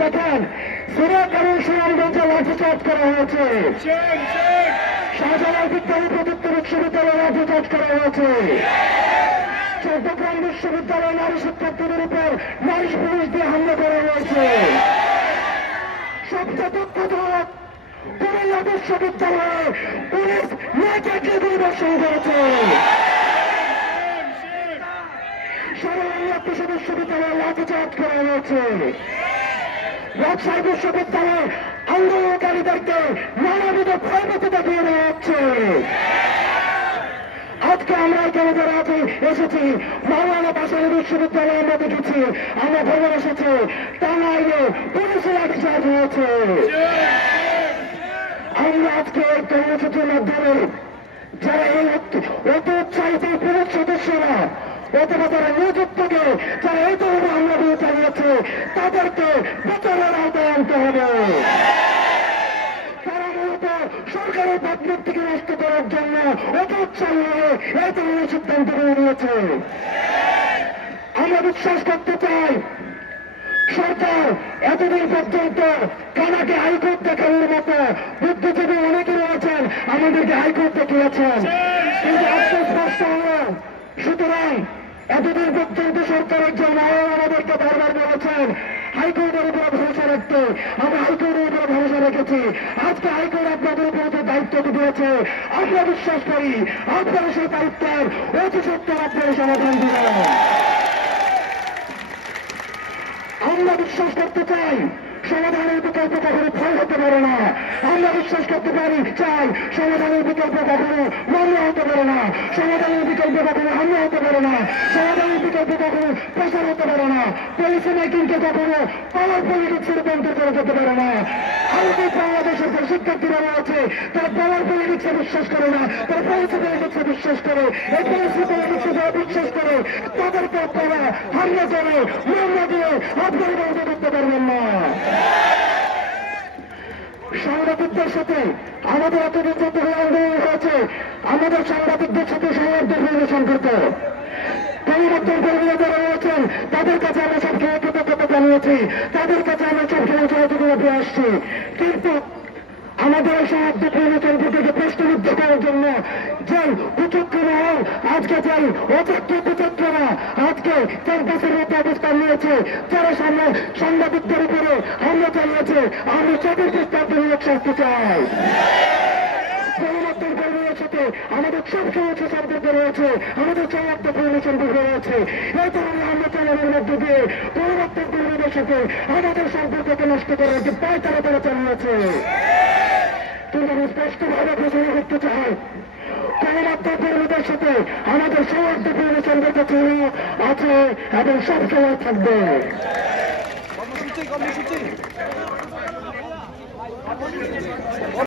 দেখেন সিরিয়া কারণ সুনামগঞ্জে লাঠিচার্জ করা হয়েছে, শাহজালাল বিজ্ঞানী প্রযুক্তি বিশ্ববিদ্যালয়ে লাঠিচার্জ করা হয়েছে, চট্টগ্রাম বিশ্ববিদ্যালয়ে নারী শিক্ষার্থীদের উপর নারী পুলিশ দিয়ে হামলা করা হয়েছে। সবচেয়ে দুঃখজনক কুমিল্লা বিশ্ববিদ্যালয়ে পুলিশ মেয়েকে পরিদর্শন করেছে। সর্বত্র বিশ্ববিদ্যালয়ে লাঠিচার্জ করা হয়েছে। রাজশাহী বিশ্ববিদ্যালয়ে আন্দোলনকারীদেরকে নানাবিধ ক্ষয়ক্ষতি দেখিয়ে দেওয়া হচ্ছে। আজকে আমরা এখানে যারা আছি এসেছি মাওলানা ভাসানী বিশ্ববিদ্যালয়ে আমরা দেখেছি, আমরা খবর এসেছে টাঙ্গাইলে পুলিশের লাঠিচার্জ হয়েছে। আমরা আজকে এই কর্মসূচির মাধ্যমে যারা এই অত উৎসাহিত পুলিশ সদস্যরা অথবা যারা নিযুক্তকে যারা এই ধরনের হামলা দিয়ে চালিয়েছে তাদেরকে বিচারের আওতায় আনতে হবে। তারা মূলত সরকারের ভাবমূর্তিকে নষ্ট করার জন্য অত উৎসাহী হয়ে এই ধরনের সিদ্ধান্ত নিয়ে নিয়েছে। আমরা বিশ্বাস করতে চাই সরকার এতদিন পর্যন্ত কানাকে হাইকোর্ট দেখানোর মতো বুদ্ধিজীবী অনেকে রয়েছেন, আমাদেরকে হাইকোর্ট দেখিয়েছেন, কিন্তু আজকে স্পষ্ট হল। সুতরাং এতদিন পর্যন্ত সরকারের জন্য আমাদেরকে বারবার বলেছেন হাইকোর্টের উপরে ভরসা রাখতে, আমরা হাইকোর্টের উপরে ভরসা রেখেছি। আজকে হাইকোর্ট আপনাদের উপরে যে দায়িত্ব দিয়েছে আমরা বিশ্বাস করি আপনারা সেই দায়িত্বের অতি সত্তর আপনারা সমাধান দিবেন। আমরা বিশ্বাস করতে চাই সমাধানের বিকল্প কখনো ফল হতে পারে না। আমরা বিশ্বাস করতে চাই সমাধানের বিকল্প কখনো মামলা হতে পারে না, সমাধানের বিকল্প কখনো হামলা হতে পারে না, সমাধানের বিকল্প কখনো প্রচার হতে পারে না, পলিসি মেকিংকে কখনো পাওয়ার পলিটিক্সে রূপান্তর করা যেতে পারে না। আজকে বাংলাদেশের যে শিক্ষার্থীরা রয়েছে তারা পাওয়ার পলিটিক্সে বিশ্বাস করে না, তারা পলিসি পলিটিক্সে বিশ্বাস করে। এই পলিসি পলিটিক্সে যারা বিশ্বাস করে তাদেরকে আপনারা হামলা করে মামলা দিয়ে আপনারা বন্ধ করতে পারবেন না। সাংবাদিকদের সাথে আমাদের এতদিন যত আন্দোলন হয়েছে আমাদের সাংবাদিকদের সাথে সংবাদদের পরিবেশন করতে পরিবর্তন কর্মীরা যারা রয়েছেন তাদের কাছে আমরা সবসময় কৃতজ্ঞতা জানিয়েছি, তাদের কাছে আমরা সবসময় সহযোগিতা দিয়ে আসছি। কিন্তু আমাদের এই সমাজকে পরিবর্তন থেকে প্রশ্নবিদ্ধ করার জন্য যে কুচক্র মহল আজকে যাই অযোগ্য কুচক্ররা আজকে ক্যাম্পাসের মধ্যে অবস্থান নিয়েছে, যারা সাংবাদিকদের উপরে হামলা চালিয়েছে, আমরা চতুর্থ আন্দোলন শাস্তি চাই। পরিবর্তন কর্মীদের সাথে আমাদের সবসময় সম্পর্ক রয়েছে, আমাদের চমৎকারপূর্ণ সম্পর্ক রয়েছে। এই ধরনের হামলা চালানোর মধ্যে দিয়ে পরিবর্তন কর্মীদের সাথে আমাদের সম্পর্ককে নষ্ট করার যে পায় তারা চালিয়েছে। কিন্তু আমি স্পষ্টভাবে ঘোষণা করতে চাই গণমাধ্যম কর্মীদের সাথে আমাদের সৌহার্দ্যপূর্ণ সম্পর্ক ছিল, আছে এবং সবসময় থাকবে।